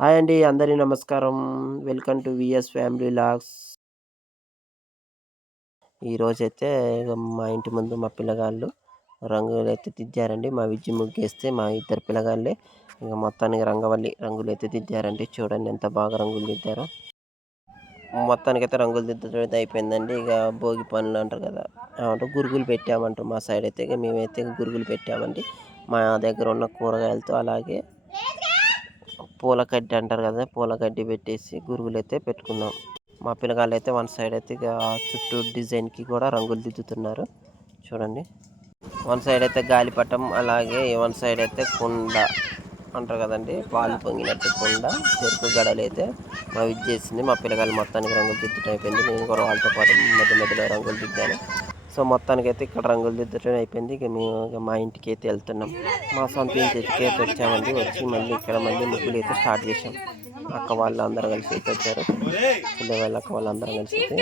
Hi అండి అందరి నమస్కారం. Welcome to VS family vlogs. ఈరోజైతే ఇక మా ఇంటి ముందు మా పిల్లగాళ్ళు రంగులు అయితే దిద్దారండి. మా విద్య ముగ్గేస్తే మా ఇద్దరు పిల్లగాళ్ళే ఇక మొత్తానికి రంగవల్లి రంగులు అయితే దిద్దారండి. చూడండి ఎంత బాగా రంగులు దిద్దారో. మొత్తానికి అయితే రంగులు దిద్దడం అయితే అయిపోయిందండి. ఇక భోగి పనులు అంటారు కదా ఏమంటారు గురుగులు పెట్టామంటారు మా సైడ్ అయితే ఇక మేమైతే గురుగులు పెట్టామండి. మా దగ్గర ఉన్న కూరగాయలతో అలాగే పూల కడ్డి అంటారు కదా పూల కడ్డి పెట్టేసి గురుగులు అయితే పెట్టుకున్నాం మా పిల్లగాళ్ళు అయితే వన్ సైడ్ అయితే ఇక చుట్టూ డిజైన్కి కూడా రంగులు దిద్దుతున్నారు. చూడండి. వన్ సైడ్ అయితే గాలిపటం అలాగే వన్ సైడ్ అయితే కుండ అంటారు కదండి పాలు పొంగినట్టు కుండ చెరుకు గడలు అయితే మా విద్య చేసింది. మా పిల్లగాళ్ళు మొత్తానికి రంగులు దిద్దుటం అయిపోయింది నేను కూడా వాళ్ళతో పాటు మధ్య మధ్యలో రంగులు దిద్దాను. సో మొత్తానికి అయితే ఇక్కడ రంగులు దిద్దటం అయిపోయింది. ఇక మేము ఇక మా ఇంటికి అయితే వెళ్తున్నాం. మా సొంత ఇంటికి అయితే వచ్చామండి. వచ్చి మళ్ళీ ఇక్కడ మళ్ళీ ముగ్గులు అయితే స్టార్ట్ చేసాం అక్క వాళ్ళు అందరూ కలిసి అయితే వచ్చారు. పిల్ల వాళ్ళ అక్క వాళ్ళు అందరూ కలిసి అయితే.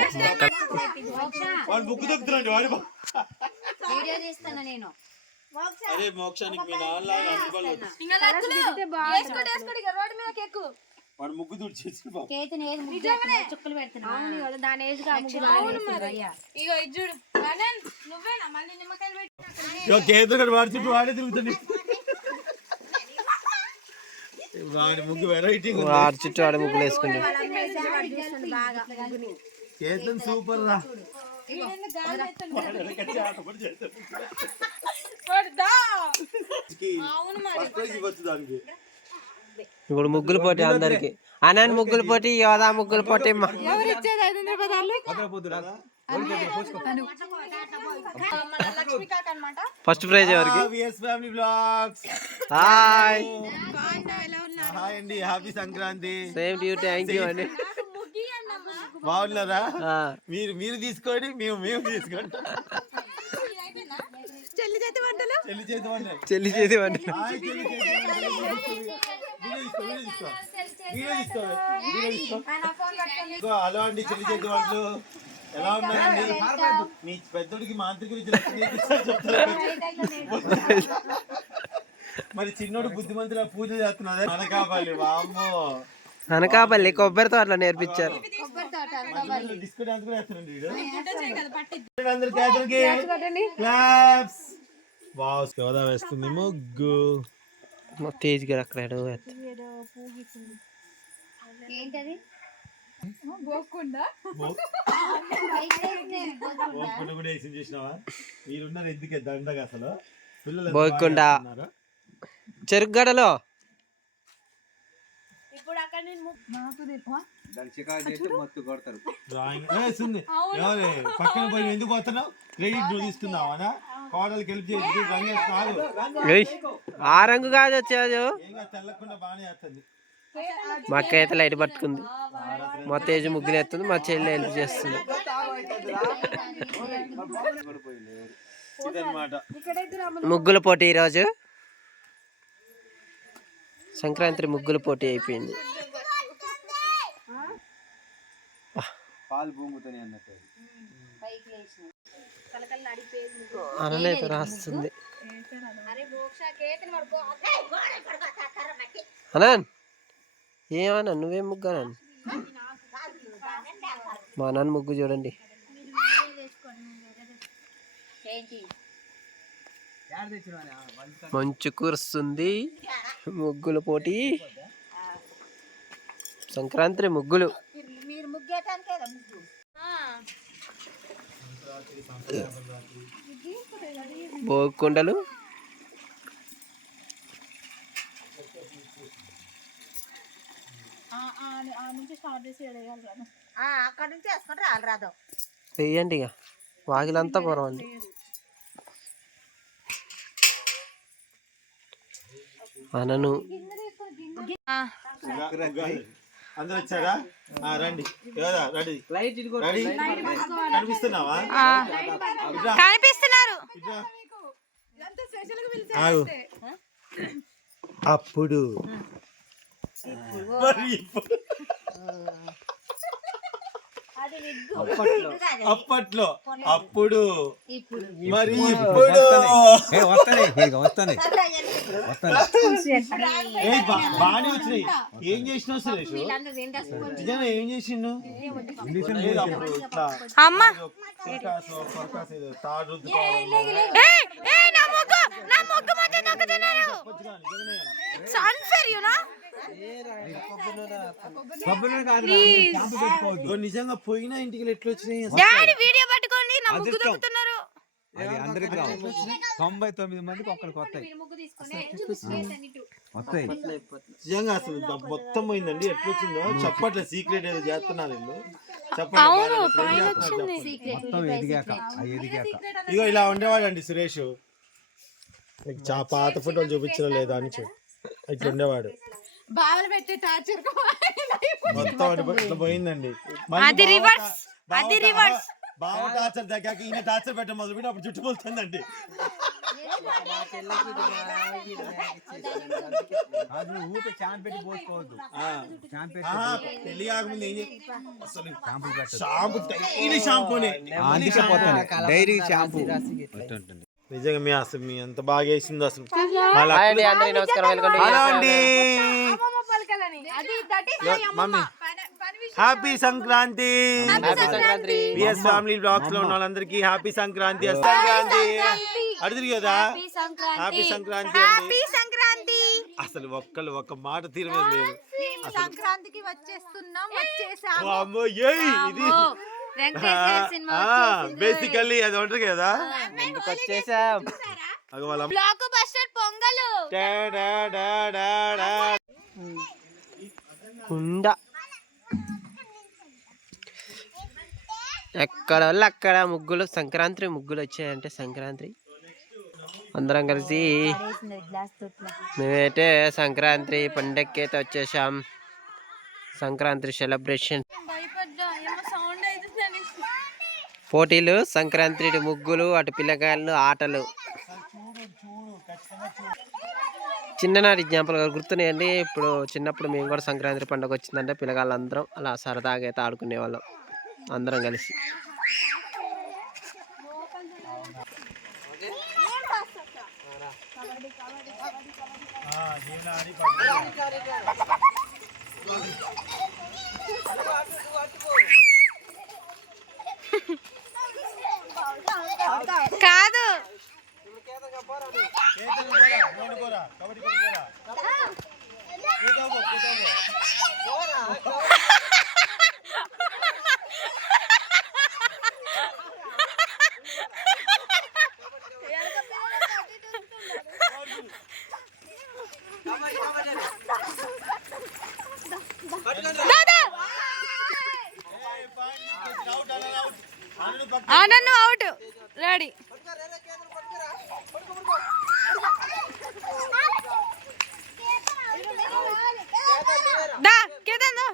అరే మోక్షానికి మీ నాన్న అందుబాటులో వాడు ముగ్గు తుడిచేసి బాబు చేతిని ఏది ముగ్గు పెడుతున్నా, చుక్కలు పెడుతున్నా. దాని ఏజ్ ఇగో ఇది చూడు. ఆనంద్, నువ్వేనా? మళ్ళీ నిమ్మకాయలు పెట్టి ఇగో కేతుడు వాడి చుట్టూ వాడే తిరుగుతుంది వాడి ముగ్గు వెరైటీ వారి చుట్టూ ఆడ ముగ్గులు వేసుకుంటాం కేతన్ సూపర్ రా. పడదా ఫస్ట్ ప్రైజ్ ఇవ్వచ్చు దానికి. ఇప్పుడు ముగ్గులు పోటీ అందరికి. అనాన్ని ముగ్గులు పోటీ యోధా ముగ్గులు పోటీ ఫస్ట్ ప్రైజ్ ఎవరికి? VS family vlogs. Hi. Hi. అండి happy Sankranti. Same thank you అండి. బాగున్నారా? మీరు మీరు తీసుకోండి మేము మేము తీసుకుంటాం. చెల్లి చేతి వంటలు? చెల్లి చేతి వంట చెల్లి చేతి వంట హలో అండి చెల్లి చేతి ఎలా ఉన్నారండి? మీ పెద్దోడికి మాంత్రికులు చెప్తారు మరి చిన్నోడు బుద్ధిమంతుల పూజ చేస్తున్నాడు. మన కావాలి వామ్మో. అనకాపల్లి కొబ్బరితో అట్లా నేర్పించారు. డిస్కో డాన్స్ కూడా వేస్తున్నాడు వీడు. అందరు చేతులకి క్లాప్స్. వావ్ శోదా వేస్తుంది. ముగ్గు. మా తేజ్ గారు అక్కడ ఎడవ ఏంటది? బోయకొండ. చెరుకు గడలో ఇప్పుడు అక్కడ నేను డ్రాయింగ్. ఏ, సున్ని. ఎవరు? పక్కన పోయి ఎందుకు పోతున్నావు? క్రెడిట్ నువ్వు తీసుకుందావా కోడలకి హెల్ప్ చేసి రంగేస్తున్నారు ఏయ్, ఆ రంగు కాదు వచ్చేది. తెల్లకుండా బాగానే వేస్తుంది మా అక్క అయితే లైట్ పట్టుకుంది. మా తేజ్ ముగ్గులు ఎత్తుంది మా చెల్లి హెల్ప్ చేస్తుంది. ముగ్గుల పోటీ ఈరోజు. సంక్రాంతి ముగ్గుల పోటీ అయిపోయింది. అననైతే రాస్తుంది. అనాన్ ఏమన్నా నువ్వేం ముగ్గు అనాన్? మా నాన్న ముగ్గు చూడండి. ఏంటి మంచు కురుస్తుంది ముగ్గుల పోటీ సంక్రాంతి ముగ్గులు మీరు అక్కడ నుంచి వేయండి ఇక వాగిలంతా పొరవండి అనను అందరు వచ్చారా రండి. రండి. రెడీ? కనిపిస్తున్నావా? కనిపిస్తున్నారు. అప్పుడు. అప్పట్లో. అప్పుడు. ఇప్పుడు. మరి ఇప్పుడు. బా- బాగానే వచ్చినాయి. ఏం చేసినావు సురేష్ నిజంగా ఏం చేసిండు? అమ్మ! నిజంగా పోయినా ఇంటికి ఎట్లా వచ్చినాయి? డాడీ వీడియో పట్టుకోండి. నా ముగ్గు దొక్కుతున్నారు అది అందరికి రావు. తొంభై తొమ్మిది మందికి ఒక్కడికి వస్తాయి. వస్తాయి. నిజంగా అసలు మొత్తం పోయిందండి. ఎట్లా వచ్చిందో చెప్పట్లే సీక్రెట్ ఏదో చేస్తున్నారు వీళ్ళు. మొత్తం ఎదిగాక ఇగో ఇలా ఉండేవాడండి సురేష్. పాత ఫోటోలు చూపించడం లేదా అని చెప్పు. ఇట్లా ఉండేవాడు. బావలు పెట్టే టార్చర్ మొత్తం పోయిందండి. అది reverse. అది reverse. బావ టార్చర్ తగ్గాక ఈయన టార్చర్ పెట్ట మొదలు పెట్టి అప్పుడు జుట్టు పోతుందండి అది ఊపి చాన్ పెట్టి పోసుకోవద్దు. చాన్ పెట్టి ఆహా, పెళ్ళి కాకముందు ఏం చే- అసలు షాంపూలు పెట్టదు షాంపూ డైలీ షాంపూనే. అందుకే పోతాను. డైరీ షాంపూ. ఉంటుంది. నిజంగా మీ అసలు మీ ఎంత బాగా వేసిందో అసలు. వాళ్ళ హాయ్ అండి అందరికీ నమస్కారం వెల్కమ్ టు హలో అండి mummy. Happy Sankranti. Happy Sankranti. BS family బ్లాగ్స్లో ఉన్న వాళ్ళందరికీ హ్యాపీ సంక్రాంతి. సంక్రాంతి. అడుగురు కదా. హ్యాపీ సంక్రాంతి. అండి. హ్యాపీ సంక్రాంతి. అసలు ఒక్కళ్ళు ఒక్క మాట తీరలేదు లేదు సంక్రాంతికి వచ్చేస్తున్నాం వచ్చేసాం ఓ అమ్మో ఏయ్ ఇది బేసికల్లీ అది ఉంటుంది కదా. వచ్చేసాం. అగ వాళ్ళ అమ్మ- బ్లాక్ బస్టర్ పొంగలు. డా, డా, డా, డా, డా. కుండ. ఎక్కడ వాళ్ళు అక్కడ ముగ్గులు సంక్రాంతి ముగ్గులు వచ్చాయంటే సంక్రాంతి. అందరం కలిసి మేమైతే సంక్రాంతి పండగకి అయితే వచ్చేసాం. సంక్రాంతి సెలబ్రేషన్ పోటీలు సంక్రాంతి ముగ్గులు అటు పిల్లకాయలు ఆటలు. చిన్ననాటి జ్ఞాపకాలు గుర్తున్నాయండి. ఇప్పుడు చిన్నప్పుడు మేము కూడా సంక్రాంతి పండుగ వచ్చిందంటే పిల్లగాళ్ళందరం అలా సరదాగా అయితే ఆడుకునే వాళ్ళం అందరం కలిసి. కాదు. అవుట్. రెడీ. దా కేతన్ దా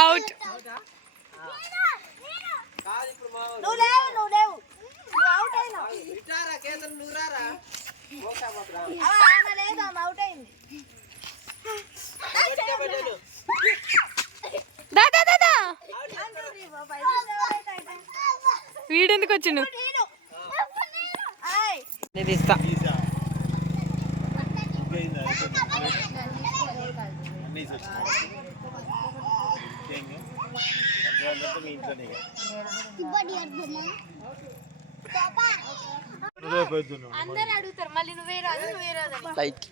అవుట్. నువ్వు లేవు నువ్వు లేవు నువ్వు అవుట్ అయినావు ఆ, ఆమె లేదు ఆమె అవుట్ అయింది దా దా దా దా వీడెందుకు వచ్చిండు? నేను ఇంట్లోనే. అందరు అడుగుతారు మళ్ళీ నువ్వే రాదు నువ్వే రాదు అని. లైక్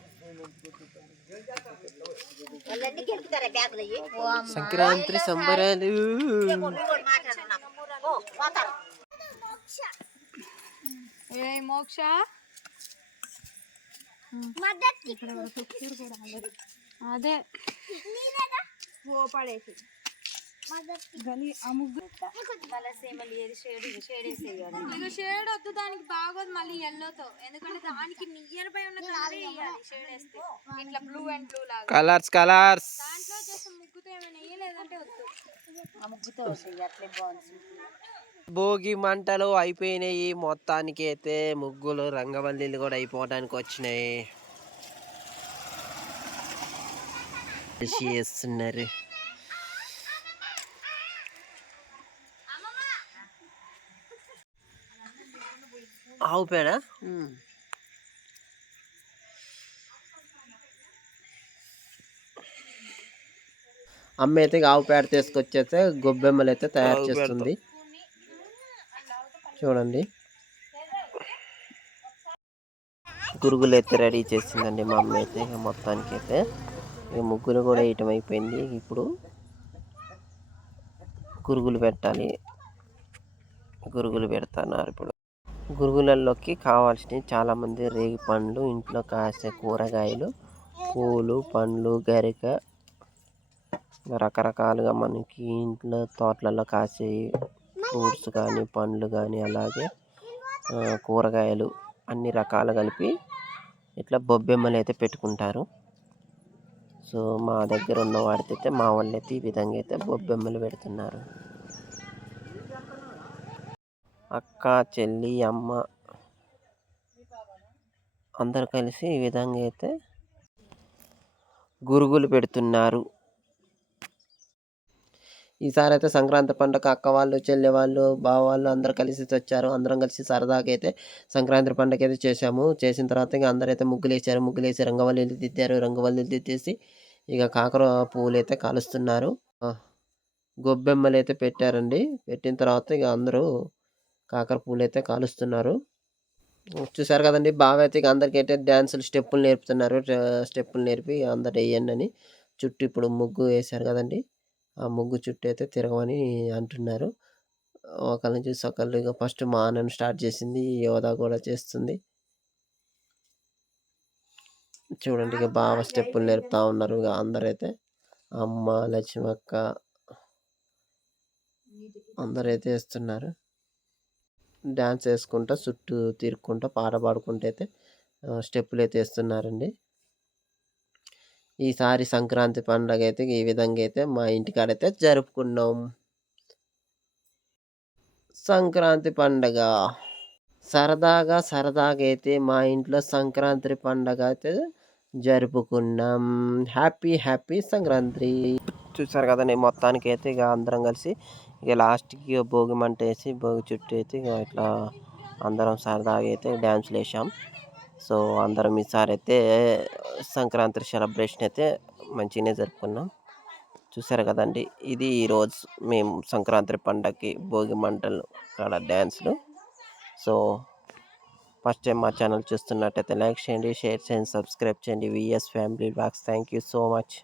వాళ్ళన్నీ గెలుపుతారా బ్యాగులు అయ్యి? సంక్రాంతి సంబరాలు. షేడ్ వద్దు దానికి బాగోదు మళ్ళీ ఎల్లోతో ఎందుకంటే దానికి నియర్ బై ఉన్న కలర్ వేయాలి షేడ్ వేస్తే. ఇట్లా బ్లూ అండ్ బ్లూ లాగా. కలర్స్ కలర్స్ దాంట్లో జస్ట్ ముగ్గుతో ఏమైనా వేయలేదంటే వద్దు. భోగి మంటలు అయిపోయినాయి మొత్తానికి అయితే ముగ్గులు రంగవల్లీలు కూడా అయిపోవడానికి వచ్చినాయి. కృషి చేస్తున్నారు. ఆవు పేడ. అమ్మ అయితే ఆవు పేడ తీసుకొచ్చేస్తే గొబ్బెమ్మలు అయితే తయారు చేస్తుంది. చూడండి. గురుగులు అయితే రెడీ చేసిందండి మా అమ్మ అయితే ఇక మొత్తానికి అయితే. ఇక ముగ్గురు కూడా వేయటం అయిపోయింది. ఇప్పుడు గురుగులు పెట్టాలి. గురుగులు పెడుతున్నారు ఇప్పుడు. గురుగులలోకి కావాల్సినవి. చాలామంది రేగి పండ్లు ఇంట్లో కాసే కూరగాయలు పూలు పండ్లు గరిక రకరకాలుగా మనకి ఇంట్లో తోటలలో కాసే ఫ్రూట్స్ కానీ పండ్లు కానీ అలాగే కూరగాయలు అన్ని రకాలు కలిపి ఇట్లా బొబ్బెమ్మలు అయితే పెట్టుకుంటారు. సో మా దగ్గర ఉన్న వాడితే అయితే మా వాళ్ళు అయితే ఈ విధంగా అయితే బొబ్బెమ్మలు పెడుతున్నారు. అక్క చెల్లి అమ్మ అందరు కలిసి ఈ విధంగా అయితే గురుగులు పెడుతున్నారు. ఈసారి అయితే సంక్రాంతి పండుగ అక్క వాళ్ళు చెల్లె వాళ్ళు బావ వాళ్ళు అందరు కలిసి వచ్చారు. అందరం కలిసి సరదాగా అయితే సంక్రాంతి పండుగ అయితే చేసాము చేసిన తర్వాత ఇక అందరూ అయితే ముగ్గులు వేసారు ముగ్గులు వేసి రంగవల్లిలు దిద్దారు. రంగవల్లిలు దిద్దేసి ఇక కాకర పువ్వులు అయితే కాలుస్తున్నారు. గొబ్బెమ్మలు అయితే పెట్టారండి. పెట్టిన తర్వాత ఇక అందరూ కాకర పూలు అయితే కాలుస్తున్నారు. చూసారు కదండి బాగా అయితే అందరికీ అయితే డ్యాన్సులు స్టెప్పులు నేర్పుతున్నారు. స్టెప్పులు నేర్పి అందరు వేయండి అని చుట్టూ ఇప్పుడు ముగ్గు వేశారు కదండి. ఆ ముగ్గు చుట్టూ అయితే తిరగమని అంటున్నారు. ఒకళ్ళ నుంచి ఒకళ్ళు ఫస్ట్ మా అన్నను స్టార్ట్ చేసింది యోధా కూడా చేస్తుంది. చూడండి ఇక బాగా స్టెప్పులు నేర్పుతా ఉన్నారు ఇక అందరైతే. అమ్మ లక్ష్మక్క అందరైతే వేస్తున్నారు. డ్యాన్స్ వేసుకుంటా చుట్టూ తిరుక్కుంటా పాట పాడుకుంటూ అయితే స్టెప్పులు అయితే వేస్తున్నారండి. ఈసారి సంక్రాంతి పండుగ అయితే ఈ విధంగా అయితే మా ఇంటికాడైతే జరుపుకున్నాం. సంక్రాంతి పండగ. సరదాగా సరదాగా అయితే మా ఇంట్లో సంక్రాంతి పండగ అయితే జరుపుకున్నాం. Happy happy Sankranti. చూసారు కదండి మొత్తానికి అయితే ఇక అందరం కలిసి ఇక లాస్ట్కి భోగి మంట వేసి భోగి చుట్టూ అయితే ఇక ఇట్లా అందరం సరదాగా అయితే డ్యాన్స్లు వేసాం సో అందరం ఈసారి అయితే సంక్రాంతి సెలబ్రేషన్ అయితే మంచిగానే జరుపుకున్నాం. చూసారు కదండి ఇది ఈరోజు మేము సంక్రాంతి పండగకి భోగి మంటలు కాడ డ్యాన్స్లు. సో ఫస్ట్ టైం మా ఛానల్ చూస్తున్నట్టయితే లైక్ చేయండి షేర్ చేయండి సబ్స్క్రైబ్ చేయండి. VS family vlogs thank you so much